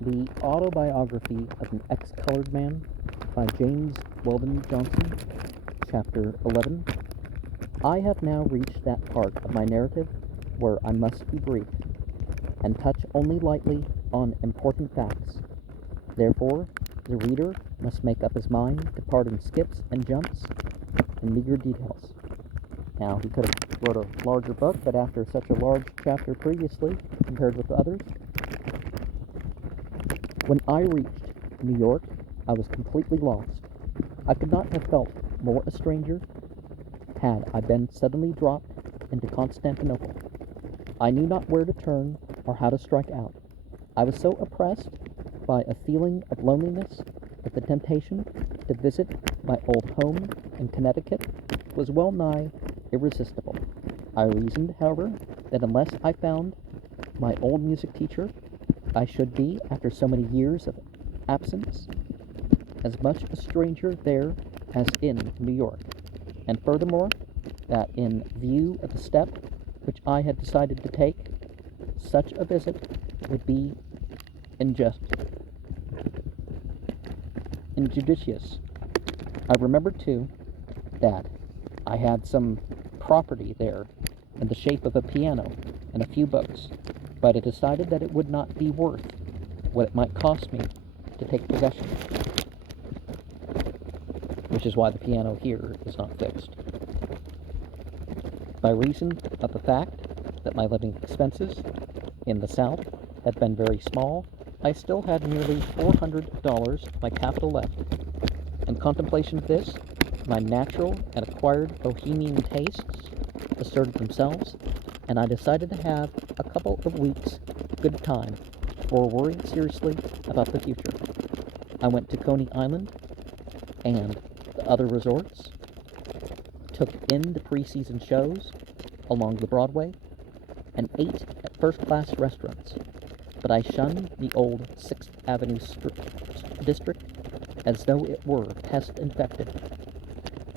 The Autobiography of an Ex-Colored Man by James Weldon Johnson, Chapter 11. I have now reached that part of my narrative where I must be brief and touch only lightly on important facts. Therefore, the reader must make up his mind to pardon skips and jumps and meager details. Now, he could have wrote a larger book, but after such a large chapter previously, compared with the others, when I reached New York, I was completely lost. I could not have felt more a stranger had I been suddenly dropped into Constantinople. I knew not where to turn or how to strike out. I was so oppressed by a feeling of loneliness that the temptation to visit my old home in Connecticut was well nigh irresistible. I reasoned, however, that unless I found my old music teacher, I should be, after so many years of absence, as much a stranger there as in New York, and furthermore, that in view of the step which I had decided to take, such a visit would be injudicious. I remembered, too, that I had some property there in the shape of a piano and a few books, but I decided that it would not be worth what it might cost me to take possession, which is why the piano here is not fixed. By reason of the fact that my living expenses in the South had been very small, I still had nearly $400 of my capital left. In contemplation of this, my natural and acquired bohemian tastes asserted themselves, and I decided to have a couple of weeks' good time before worrying seriously about the future. I went to Coney Island and the other resorts, took in the pre-season shows along the Broadway, and ate at first-class restaurants, but I shunned the old 6th Avenue district as though it were pest-infected.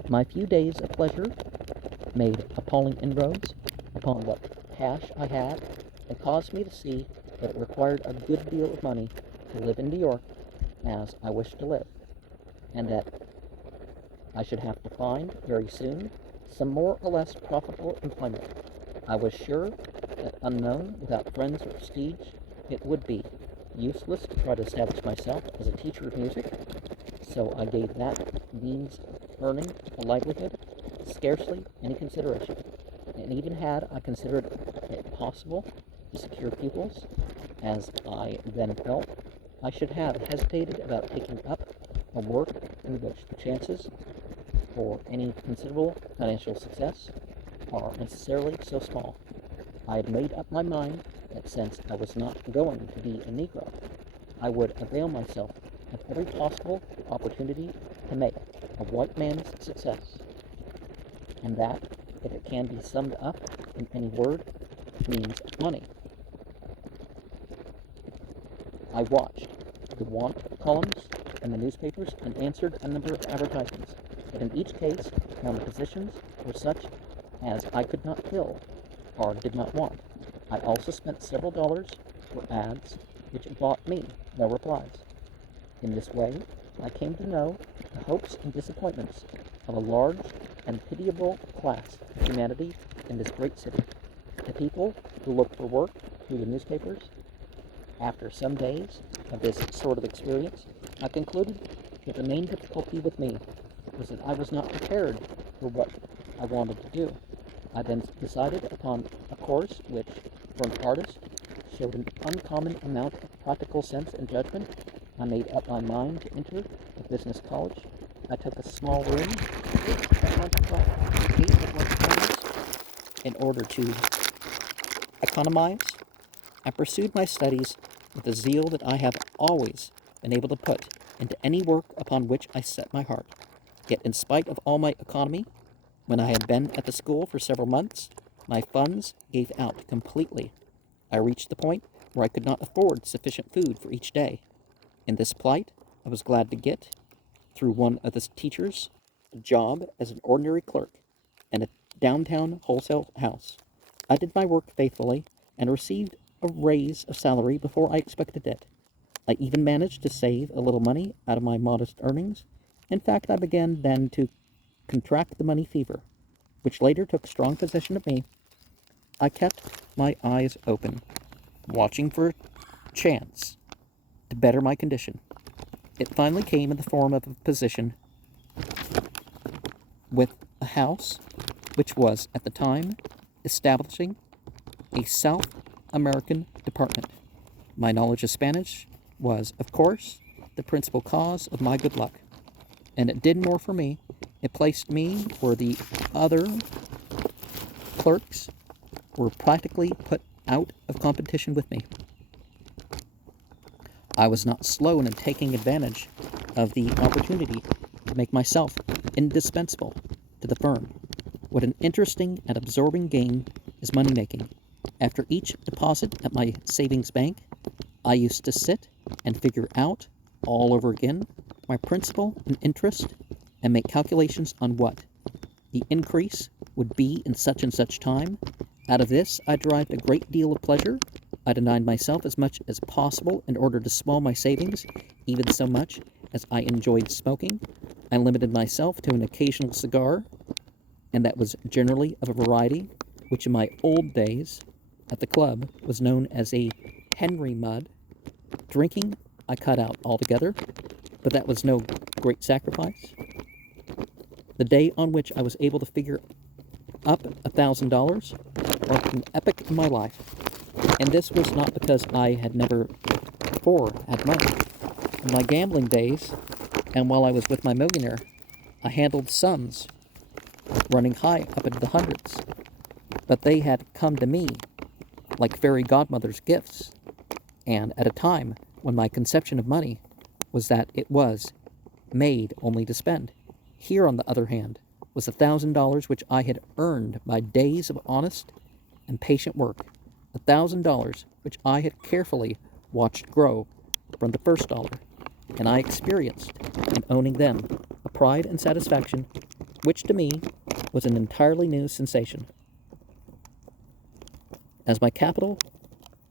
My few days of pleasure made appalling inroads upon what cash I had, and caused me to see that it required a good deal of money to live in New York as I wished to live, and that I should have to find very soon some more or less profitable employment. I was sure that unknown, without friends or prestige, it would be useless to try to establish myself as a teacher of music, so I gave that means of earning a livelihood scarcely any consideration, and even had I considered it possible to secure pupils, as I then felt, I should have hesitated about taking up a work in which the chances for any considerable financial success are necessarily so small. I had made up my mind that since I was not going to be a Negro, I would avail myself of every possible opportunity to make a white man's success, and that, if it can be summed up in any word, means money. I watched the want columns in the newspapers and answered a number of advertisements, but in each case found the positions were such as I could not fill or did not want. I also spent several dollars for ads which brought me no replies. In this way, I came to know the hopes and disappointments of a large and pitiable class of humanity in this great city. The people who look for work through the newspapers. After some days of this sort of experience, I concluded that the main difficulty with me was that I was not prepared for what I wanted to do. I then decided upon a course which, for an artist, showed an uncommon amount of practical sense and judgment. I made up my mind to enter a business college. I took a small room in order to economize. I pursued my studies with the zeal that I have always been able to put into any work upon which I set my heart. Yet, in spite of all my economy, when I had been at the school for several months, my funds gave out completely. I reached the point where I could not afford sufficient food for each day. In this plight, I was glad to get, through one of the teachers, a job as an ordinary clerk in a downtown wholesale house. I did my work faithfully and received a raise of salary before I expected it. I even managed to save a little money out of my modest earnings. In fact, I began then to contract the money fever, which later took strong possession of me. I kept my eyes open, watching for a chance to better my condition. It finally came in the form of a position with a house which was, at the time, establishing a South American department. My knowledge of Spanish was, of course, the principal cause of my good luck, and it did more for me. It placed me where the other clerks were practically put out of competition with me. I was not slow in taking advantage of the opportunity to make myself indispensable to the firm. What an interesting and absorbing game is money making. After each deposit at my savings bank, I used to sit and figure out all over again my principal and interest and make calculations on what the increase would be in such and such time. Out of this, I derived a great deal of pleasure. I denied myself as much as possible in order to swell my savings, even so much as I enjoyed smoking. I limited myself to an occasional cigar, and that was generally of a variety which in my old days at the club was known as a Henry Mud. Drinking I cut out altogether, but that was no great sacrifice. The day on which I was able to figure up $1,000 marked an epoch in my life, and this was not because I had never before had money. In my gambling days, and while I was with my millionaire, I handled sums running high up into the hundreds, but they had come to me like fairy godmother's gifts, and at a time when my conception of money was that it was made only to spend. Here, on the other hand, was $1,000 which I had earned by days of honest and patient work, $1,000 which I had carefully watched grow from the first dollar, and I experienced in owning them a pride and satisfaction which to me was an entirely new sensation. As my capital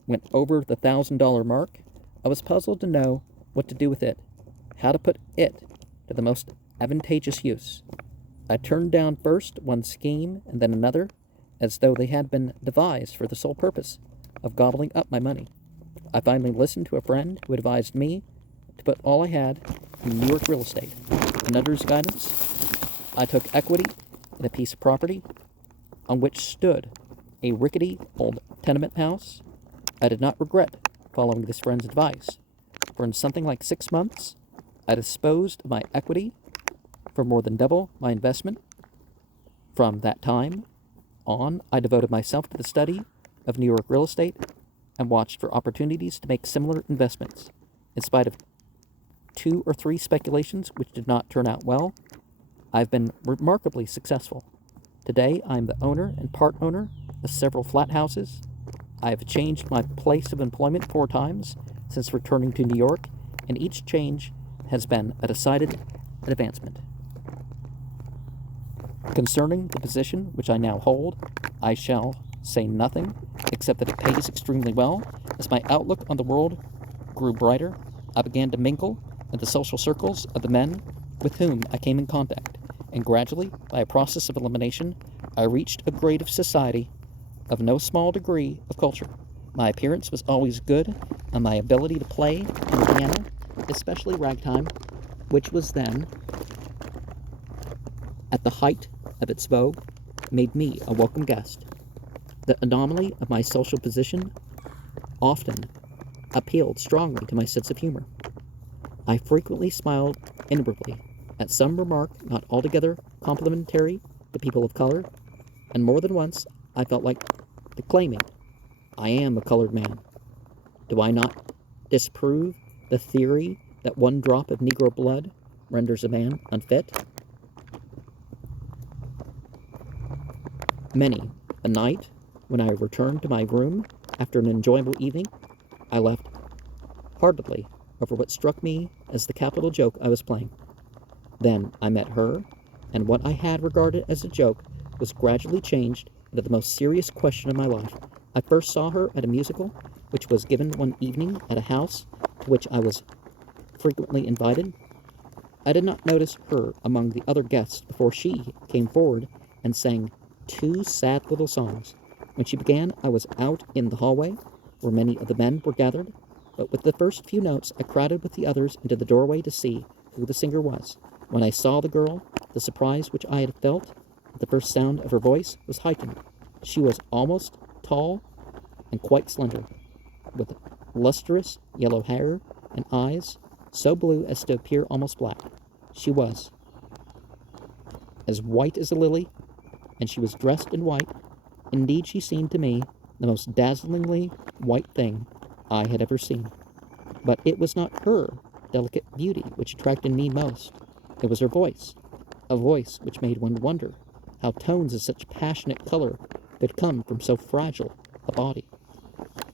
went over the $1,000 mark, I was puzzled to know what to do with it, how to put it to the most advantageous use. I turned down first one scheme and then another, as though they had been devised for the sole purpose of gobbling up my money. I finally listened to a friend who advised me to put all I had in New York real estate, and under his guidance, I took equity in a piece of property on which stood a rickety old tenement house. I did not regret following this friend's advice, for in something like 6 months, I disposed of my equity for more than double my investment. From that time on, I devoted myself to the study of New York real estate and watched for opportunities to make similar investments. In spite of 2 or 3 speculations which did not turn out well, I've been remarkably successful. Today, I am the owner and part owner of several flat houses. I have changed my place of employment 4 times since returning to New York, and each change has been a decided advancement. Concerning the position which I now hold, I shall say nothing except that it pays extremely well. As my outlook on the world grew brighter, I began to mingle in the social circles of the men with whom I came in contact, and gradually, by a process of elimination, I reached a grade of society of no small degree of culture. My appearance was always good, and my ability to play on the piano, especially ragtime, which was then at the height of its vogue, made me a welcome guest. The anomaly of my social position often appealed strongly to my sense of humor. I frequently smiled inwardly at some remark not altogether complimentary to people of color, and more than once I felt like declaiming, "I am a colored man. Do I not disprove the theory that one drop of Negro blood renders a man unfit?" Many a night, when I returned to my room after an enjoyable evening, I left heartedly over what struck me as the capital joke I was playing. Then I met her, and what I had regarded as a joke was gradually changed into the most serious question of my life. I first saw her at a musical, which was given one evening at a house to which I was frequently invited. I did not notice her among the other guests before she came forward and sang two sad little songs. When she began, I was out in the hallway, where many of the men were gathered, but with the first few notes I crowded with the others into the doorway to see who the singer was. When I saw the girl, the surprise which I had felt at the first sound of her voice was heightened. She was almost tall and quite slender, with lustrous yellow hair and eyes so blue as to appear almost black. She was as white as a lily, and she was dressed in white. Indeed, she seemed to me the most dazzlingly white thing I had ever seen. But it was not her delicate beauty which attracted me most. It was her voice, a voice which made one wonder how tones of such passionate color could come from so fragile a body.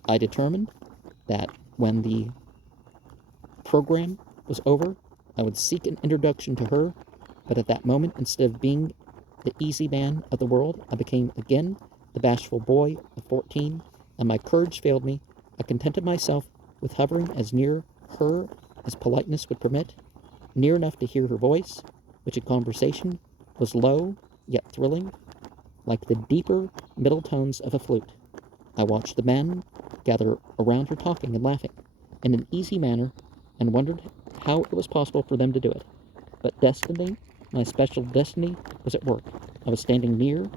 I determined that when the program was over, I would seek an introduction to her, but at that moment, instead of being the easy man of the world, I became again the bashful boy of 14, and my courage failed me. I contented myself with hovering as near her as politeness would permit, near enough to hear her voice, which in conversation was low yet thrilling, like the deeper middle tones of a flute. I watched the men gather around her talking and laughing in an easy manner, and wondered how it was possible for them to do it. But destiny, my special destiny, was at work. I was standing near,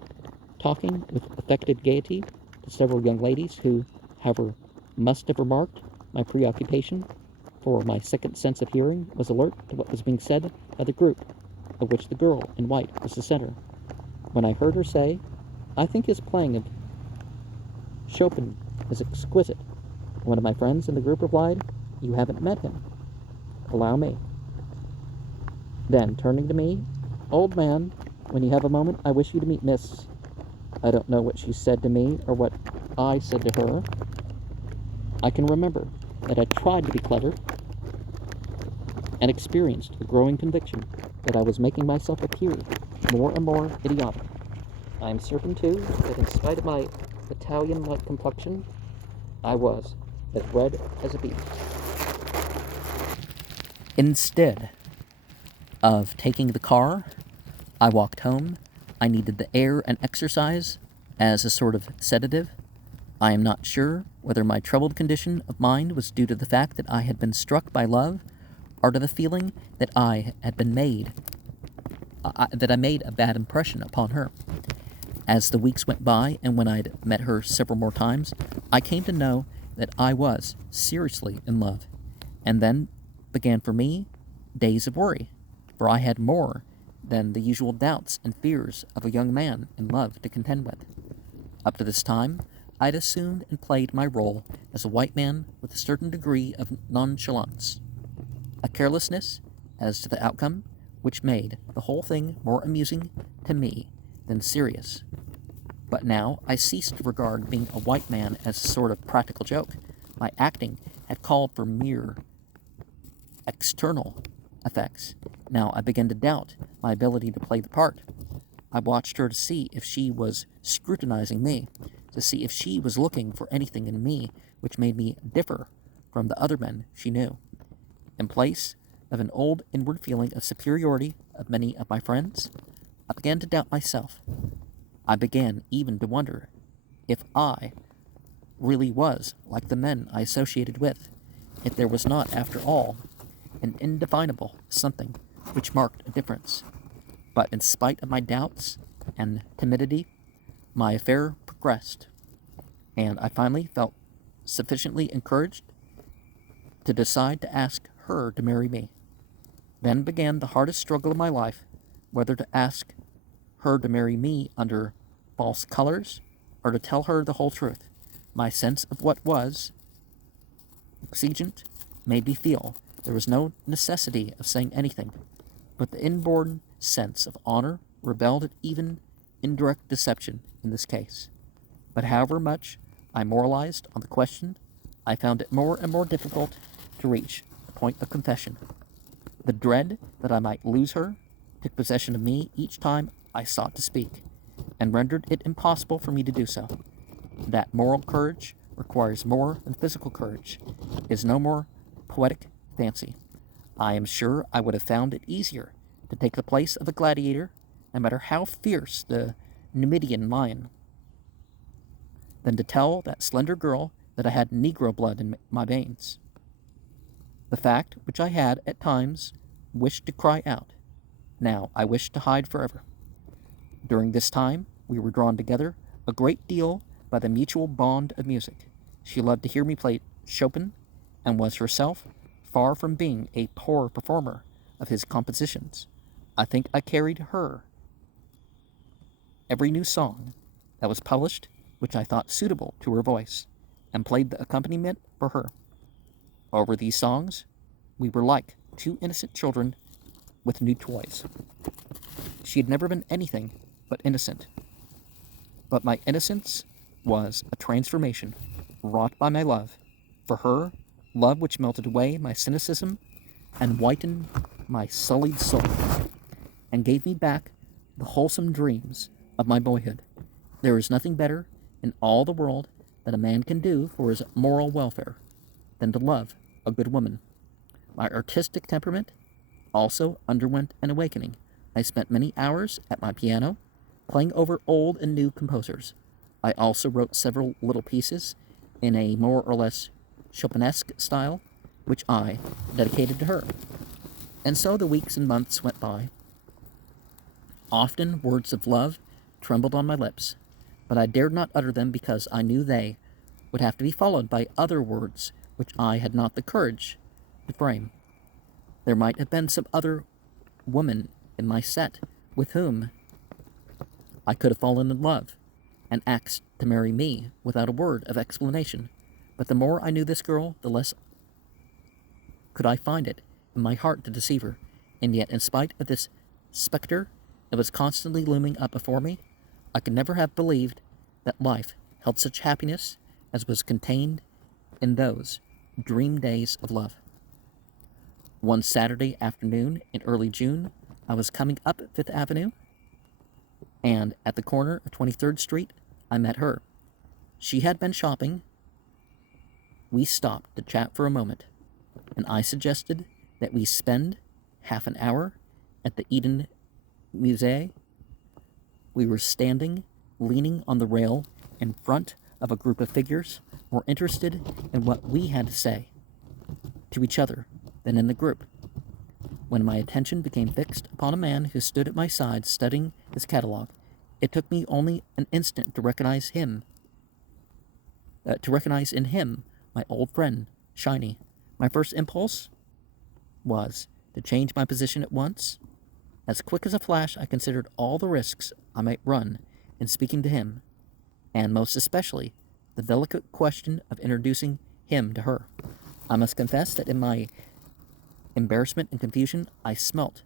talking with affected gaiety to several young ladies who, however, must have remarked my preoccupation, for my second sense of hearing was alert to what was being said by the group, of which the girl in white was the center. When I heard her say, "I think his playing of Chopin is exquisite," one of my friends in the group replied, "You haven't met him. Allow me." Then, turning to me, "Old man, when you have a moment, I wish you to meet Miss—" I don't know what she said to me or what I said to her. I can remember that I tried to be clever and experienced a growing conviction that I was making myself appear more and more idiotic. I am certain, too, that in spite of my Italian-like complexion, I was as red as a beet. Instead of taking the car, I walked home. I needed the air and exercise as a sort of sedative. I am not sure whether my troubled condition of mind was due to the fact that I had been struck by love, or to the feeling that I made a bad impression upon her. As the weeks went by, and when I'd met her several more times, I came to know that I was seriously in love. And then began for me days of worry, for I had more than the usual doubts and fears of a young man in love to contend with. Up to this time, I'd assumed and played my role as a white man with a certain degree of nonchalance, a carelessness as to the outcome, which made the whole thing more amusing to me than serious. But now I ceased to regard being a white man as a sort of practical joke. My acting had called for mere external effects. Now I began to doubt my ability to play the part. I watched her to see if she was scrutinizing me, to see if she was looking for anything in me which made me differ from the other men she knew. In place of an old inward feeling of superiority of many of my friends, I began to doubt myself. I began even to wonder if I really was like the men I associated with, if there was not, after all, an indefinable something which marked a difference. But in spite of my doubts and timidity, my affair progressed, and I finally felt sufficiently encouraged to decide to ask her to marry me. Then began the hardest struggle of my life, whether to ask her to marry me under false colors, or to tell her the whole truth. My sense of what was exigent made me feel there was no necessity of saying anything, but the inborn sense of honor rebelled at even indirect deception in this case. But however much I moralized on the question, I found it more and more difficult to reach the point of confession. The dread that I might lose her took possession of me each time I sought to speak, and rendered it impossible for me to do so. That moral courage requires more than physical courage, is no more poetic fancy. I am sure I would have found it easier to take the place of a gladiator, no matter how fierce the Numidian lion, than to tell that slender girl that I had Negro blood in my veins. The fact which I had, at times, wished to cry out, now I wish to hide forever. During this time, we were drawn together a great deal by the mutual bond of music. She loved to hear me play Chopin, and was herself far from being a poor performer of his compositions. I think I carried her every new song that was published which I thought suitable to her voice, and played the accompaniment for her. Over these songs, we were like two innocent children with new toys. She had never been anything but innocent, but my innocence was a transformation wrought by my love for her, love which melted away my cynicism and whitened my sullied soul, and gave me back the wholesome dreams of my boyhood. There is nothing better in all the world that a man can do for his moral welfare than to love a good woman. My artistic temperament also underwent an awakening. I spent many hours at my piano, playing over old and new composers. I also wrote several little pieces in a more or less Chopinesque style, which I dedicated to her. And so the weeks and months went by. Often words of love trembled on my lips, but I dared not utter them because I knew they would have to be followed by other words which I had not the courage to frame. There might have been some other woman in my set with whom I could have fallen in love and asked to marry me without a word of explanation. But the more I knew this girl, the less could I find it in my heart to deceive her. And yet, in spite of this specter that was constantly looming up before me, I could never have believed that life held such happiness as was contained in those dream days of love. One Saturday afternoon in early June, I was coming up Fifth Avenue, and at the corner of 23rd Street, I met her. She had been shopping. We stopped to chat for a moment, and I suggested that we spend half an hour at the Eden Musée. We were standing, leaning on the rail in front of a group of figures, more interested in what we had to say to each other than in the group, when my attention became fixed upon a man who stood at my side studying his catalog. It took me only an instant to recognize in him my old friend, Shiny. My first impulse was to change my position at once. As quick as a flash, I considered all the risks I might run in speaking to him, and most especially the delicate question of introducing him to her. I must confess that in my embarrassment and confusion, I felt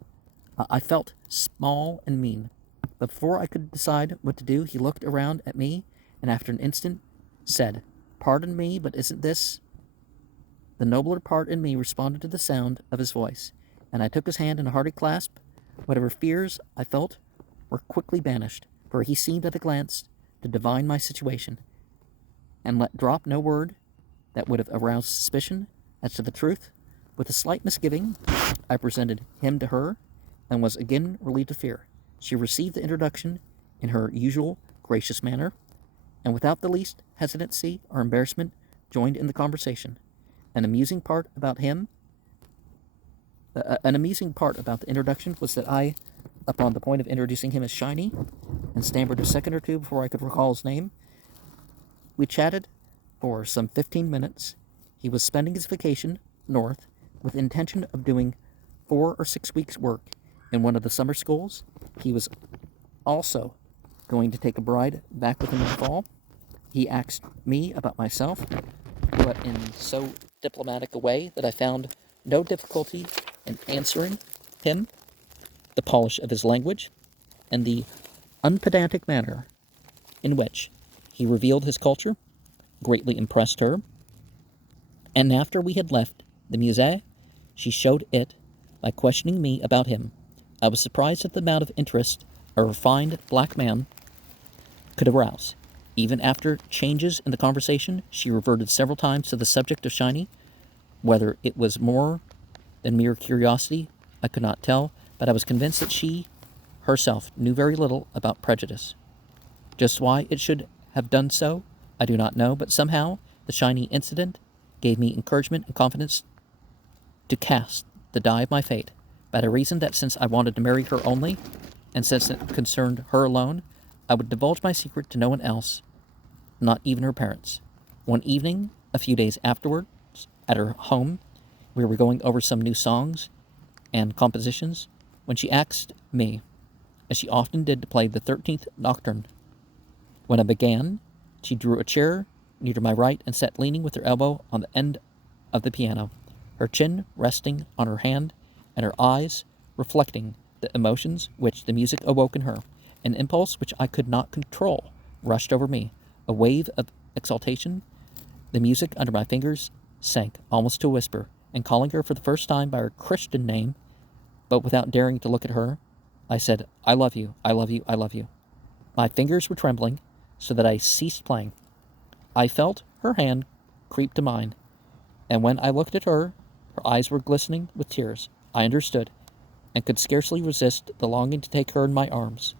small and mean. But before I could decide what to do, he looked around at me, and after an instant said, "Pardon me, but isn't this?" The nobler part in me responded to the sound of his voice, and I took his hand in a hearty clasp. Whatever fears I felt were quickly banished, for he seemed at a glance to divine my situation, and let drop no word that would have aroused suspicion as to the truth. With a slight misgiving, I presented him to her, and was again relieved of fear. She received the introduction in her usual gracious manner, and without the least hesitancy or embarrassment joined in the conversation. An amusing part about the introduction was that I, upon the point of introducing him as Shiny, and stammered a second or two before I could recall his name. We chatted for some 15 minutes. He was spending his vacation north with the intention of doing 4 or 6 weeks' work in one of the summer schools. He was also going to take a bride back with him in the fall. He asked me about myself, but in so diplomatic a way that I found no difficulty in answering him. The polish of his language and the unpedantic manner in which he revealed his culture greatly impressed her, and after we had left the musée, she showed it by questioning me about him. I was surprised at the amount of interest a refined black man could arouse. Even after changes in the conversation, she reverted several times to the subject of Shiny, Whether it was more than mere curiosity, I could not tell, but I was convinced that she herself knew very little about prejudice. Just why it should have done so, I do not know, but somehow the shiny incident gave me encouragement and confidence to cast the die of my fate, by the reason that since I wanted to marry her only, and since it concerned her alone, I would divulge my secret to no one else, not even her parents. One evening, a few days afterwards, at her home, we were going over some new songs and compositions, when she asked me, as she often did, to play the 13th Nocturne. When I began, she drew a chair near to my right and sat leaning with her elbow on the end of the piano, her chin resting on her hand and her eyes reflecting the emotions which the music awoke in her. An impulse which I could not control rushed over me, a wave of exaltation. The music under my fingers sank almost to a whisper, and calling her for the first time by her Christian name, but without daring to look at her, I said, "I love you, I love you, I love you." My fingers were trembling, so that I ceased playing. I felt her hand creep to mine, and when I looked at her, her eyes were glistening with tears. I understood, and could scarcely resist the longing to take her in my arms.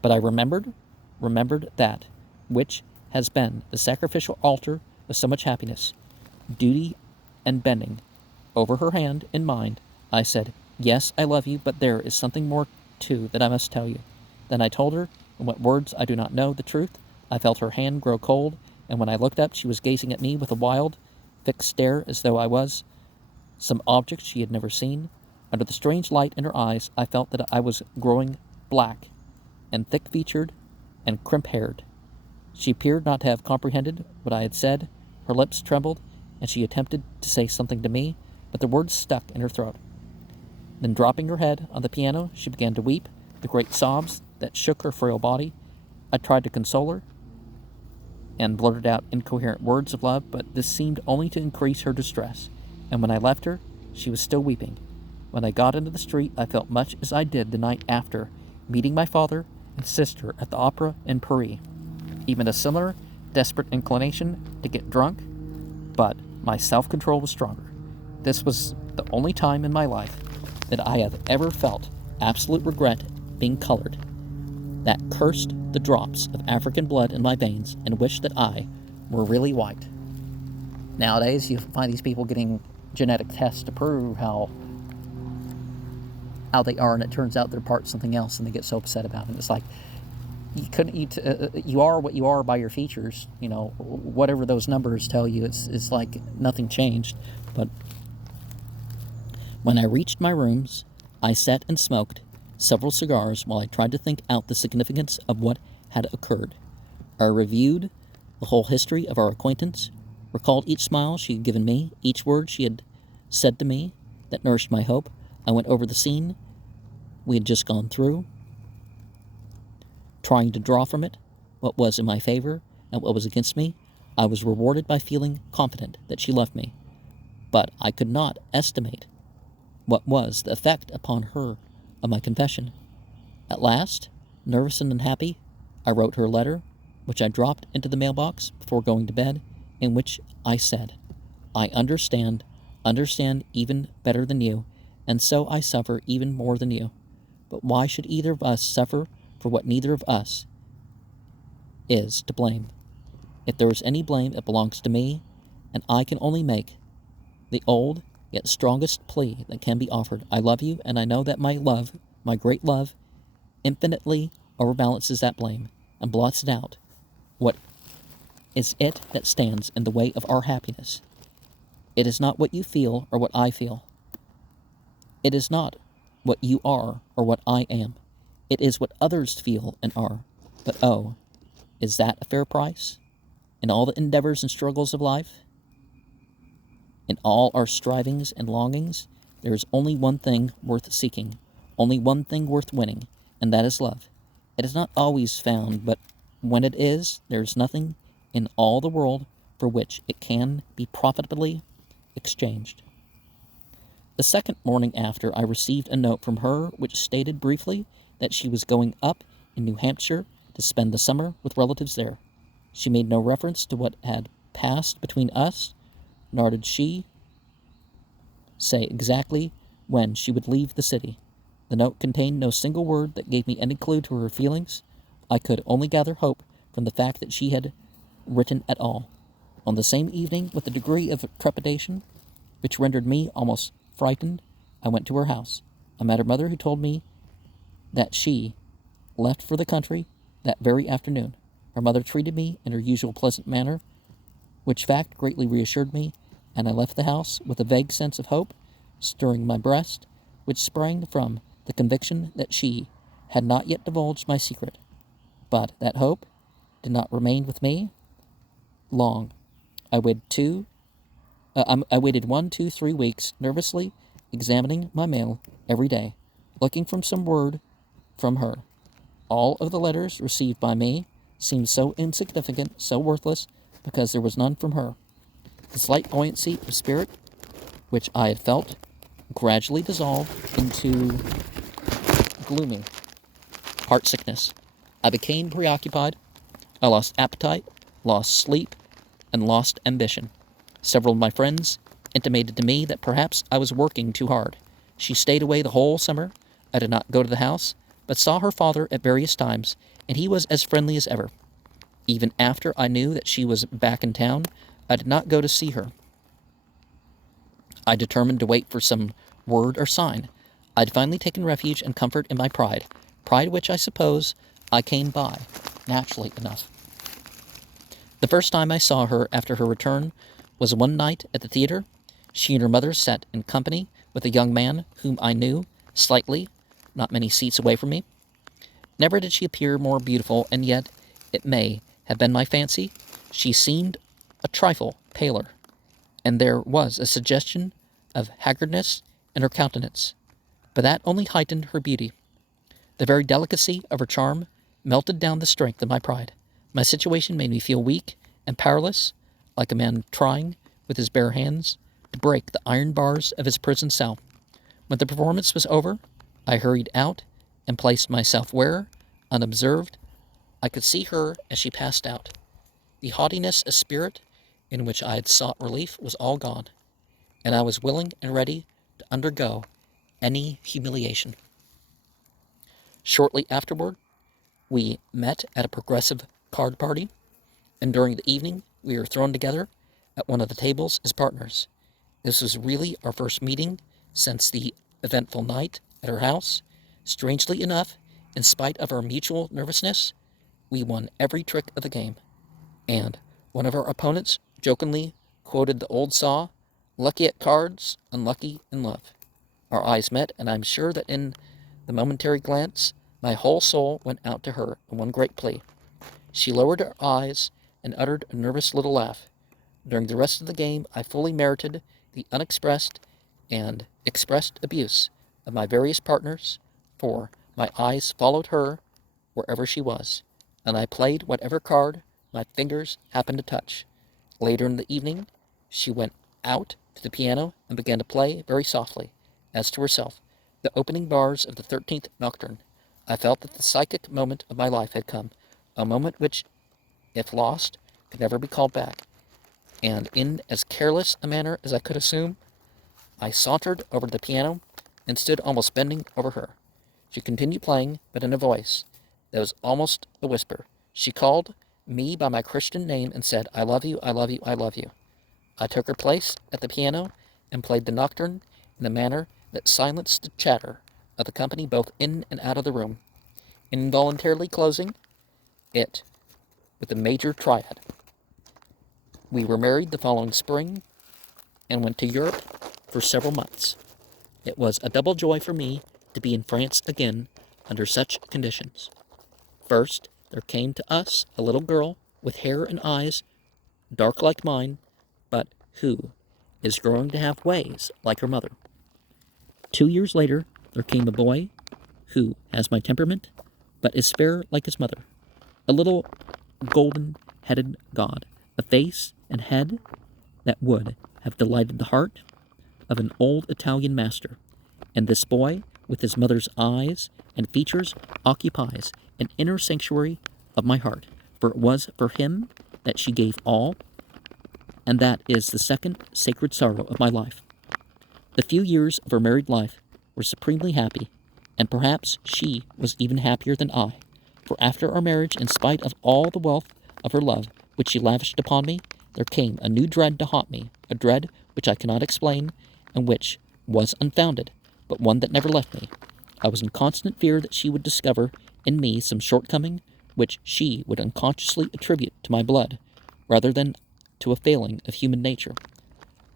But I remembered that which has been the sacrificial altar of so much happiness, duty, and bending over her hand in mine, I said, "Yes, I love you, but there is something more, too, that I must tell you." Then I told her, in what words I do not know, the truth. I felt her hand grow cold, and when I looked up, she was gazing at me with a wild, fixed stare, as though I was some object she had never seen. Under the strange light in her eyes, I felt that I was growing black, and thick-featured, and crimp-haired. She appeared not to have comprehended what I had said. Her lips trembled, and she attempted to say something to me, but the words stuck in her throat. Then, dropping her head on the piano, she began to weep, the great sobs that shook her frail body. I tried to console her, and blurted out incoherent words of love, but this seemed only to increase her distress, and when I left her, she was still weeping. When I got into the street, I felt much as I did the night after, meeting my father and sister at the opera in Paris. Even a similar desperate inclination to get drunk, but my self-control was stronger. This was the only time in my life that I have ever felt absolute regret being colored. That cursed the drops of African blood in my veins and wished that I were really white. Nowadays, you find these people getting genetic tests to prove how they are, and it turns out they're part something else, and they get so upset about it. It's like, you are what you are by your features. You know, whatever those numbers tell you, it's like nothing changed. But when I reached my rooms, I sat and smoked several cigars while I tried to think out the significance of what had occurred. I reviewed the whole history of our acquaintance, recalled each smile she had given me, each word she had said to me that nourished my hope. I went over the scene we had just gone through, trying to draw from it what was in my favor and what was against me. I was rewarded by feeling confident that she loved me, but I could not estimate what was the effect upon her of my confession. At last, nervous and unhappy, I wrote her a letter, which I dropped into the mailbox before going to bed, in which I said, "I understand even better than you, and so I suffer even more than you. But why should either of us suffer for what neither of us is to blame? If there is any blame, it belongs to me, and I can only make the old yet strongest plea that can be offered. I love you, and I know that my love, my great love, infinitely overbalances that blame and blots it out. What is it that stands in the way of our happiness? It is not what you feel or what I feel. It is not what you are or what I am. It is what others feel and are. But oh, is that a fair price? In all the endeavors and struggles of life, in all our strivings and longings, there is only one thing worth seeking, only one thing worth winning, and that is love. It is not always found, but when it is, there is nothing in all the world for which it can be profitably exchanged. The second morning after, I received a note from her which stated briefly that she was going up in New Hampshire to spend the summer with relatives there. She made no reference to what had passed between us, nor did she say exactly when she would leave the city. The note contained no single word that gave me any clue to her feelings. I could only gather hope from the fact that she had written at all. On the same evening, with a degree of trepidation which rendered me almost frightened, I went to her house. I met her mother, who told me that she left for the country that very afternoon. Her mother treated me in her usual pleasant manner, which fact greatly reassured me, and I left the house with a vague sense of hope stirring my breast, which sprang from the conviction that she had not yet divulged my secret. But that hope did not remain with me long. I waited 1, 2, 3 weeks, nervously examining my mail every day, looking for some word from her. All of the letters received by me seemed so insignificant, so worthless, because there was none from her. The slight buoyancy of spirit which I had felt gradually dissolved into gloomy heart-sickness. I became preoccupied. I lost appetite, lost sleep, and lost ambition. Several of my friends intimated to me that perhaps I was working too hard. She stayed away the whole summer. I did not go to the house, but saw her father at various times, and he was as friendly as ever. Even after I knew that she was back in town, I did not go to see her. I determined to wait for some word or sign. I had finally taken refuge and comfort in my pride which I suppose I came by, naturally enough. The first time I saw her after her return was one night at the theater. She and her mother sat in company with a young man whom I knew slightly, not many seats away from me. Never did she appear more beautiful, and yet, it may have been my fancy, she seemed a trifle paler, and there was a suggestion of haggardness in her countenance, but that only heightened her beauty. The very delicacy of her charm melted down the strength of my pride. My situation made me feel weak and powerless, like a man trying, with his bare hands, to break the iron bars of his prison cell. When the performance was over, I hurried out and placed myself where, unobserved, I could see her as she passed out. The haughtiness of spirit in which I had sought relief was all gone, and I was willing and ready to undergo any humiliation. Shortly afterward, we met at a progressive card party, and during the evening we were thrown together at one of the tables as partners. This was really our first meeting since the eventful night at her house. Strangely enough, in spite of our mutual nervousness, we won every trick of the game, and one of our opponents jokingly quoted the old saw, "Lucky at cards, unlucky in love." Our eyes met, and I'm sure that in the momentary glance, my whole soul went out to her in one great plea. She lowered her eyes and uttered a nervous little laugh. During the rest of the game, I fully merited the unexpressed and expressed abuse of my various partners, for my eyes followed her wherever she was, and I played whatever card my fingers happened to touch. Later in the evening, she went out to the piano and began to play very softly, as to herself, the opening bars of the 13th Nocturne. I felt that the psychic moment of my life had come, a moment which, if lost, could never be called back, and in as careless a manner as I could assume, I sauntered over to the piano and stood almost bending over her. She continued playing, but in a voice that was almost a whisper. She called me by my Christian name and said, "I love you, I love you, I love you." I took her place at the piano and played the Nocturne in a manner that silenced the chatter of the company both in and out of the room, involuntarily closing it with the major triad. We were married the following spring and went to Europe for several months. It was a double joy for me to be in France again under such conditions. First, there came to us a little girl with hair and eyes dark like mine, but who is growing to have ways like her mother. 2 years later, there came a boy who has my temperament, but is fair like his mother. A little golden-headed god, a face and head that would have delighted the heart of an old Italian master. And this boy, with his mother's eyes and features, occupies an inner sanctuary of my heart, for it was for him that she gave all, and that is the second sacred sorrow of my life. The few years of our married life were supremely happy, and perhaps she was even happier than I, for after our marriage, in spite of all the wealth of her love which she lavished upon me, there came a new dread to haunt me, a dread which I cannot explain, and which was unfounded, but one that never left me. I was in constant fear that she would discover in me some shortcoming which she would unconsciously attribute to my blood, rather than to a failing of human nature.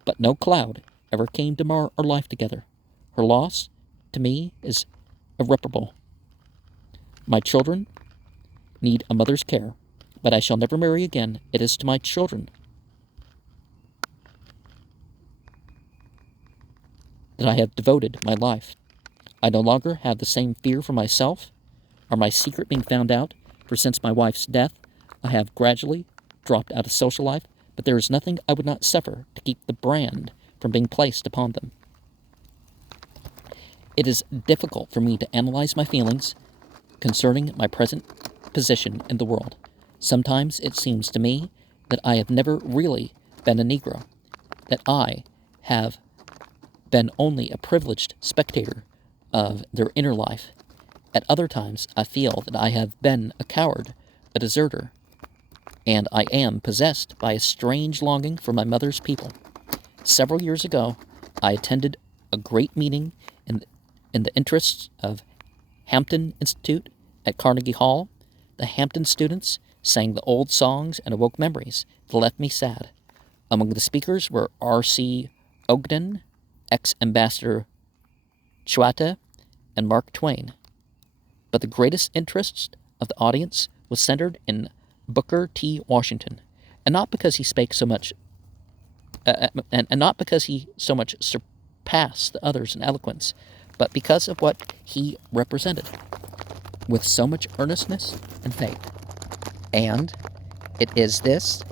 But no cloud ever came to mar our life together. Her loss, to me, is irreparable. My children need a mother's care, but I shall never marry again. It is to my children that I have devoted my life. I no longer have the same fear for myself or my secret being found out, for since my wife's death, I have gradually dropped out of social life, but there is nothing I would not suffer to keep the brand from being placed upon them. It is difficult for me to analyze my feelings concerning my present position in the world. Sometimes it seems to me that I have never really been a Negro, that I have been only a privileged spectator of their inner life. At other times, I feel that I have been a coward, a deserter, and I am possessed by a strange longing for my mother's people. Several years ago, I attended a great meeting in the interests of Hampton Institute at Carnegie Hall. The Hampton students sang the old songs and awoke memories that left me sad. Among the speakers were R.C. Ogden, ex-ambassador Chouata, and Mark Twain. But the greatest interest of the audience was centered in Booker T. Washington, and not because he spake so much, and not because he so much surpassed the others in eloquence, but because of what he represented with so much earnestness and faith. And it is this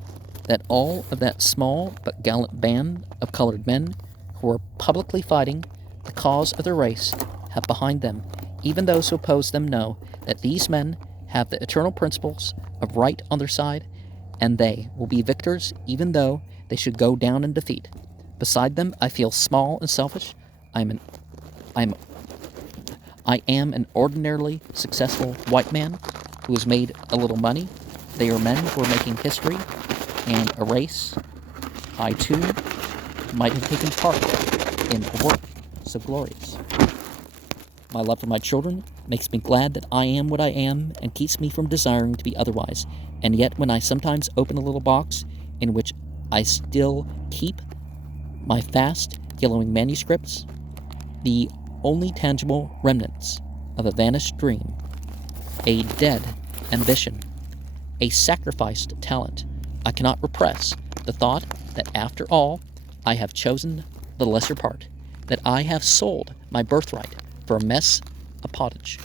that all of that small but gallant band of colored men who are publicly fighting the cause of their race have behind them. Even those who oppose them know that these men have the eternal principles of right on their side, and they will be victors even though they should go down in defeat. Beside them, I feel small and selfish. I am an ordinarily successful white man who has made a little money. They are men who are making history, and a race I too might have taken part in a work so glorious. My love for my children makes me glad that I am what I am and keeps me from desiring to be otherwise. And yet when I sometimes open a little box in which I still keep my fast yellowing manuscripts, the only tangible remnants of a vanished dream, a dead ambition, a sacrificed talent, I cannot repress the thought that after all I have chosen the lesser part, that I have sold my birthright for a mess of pottage.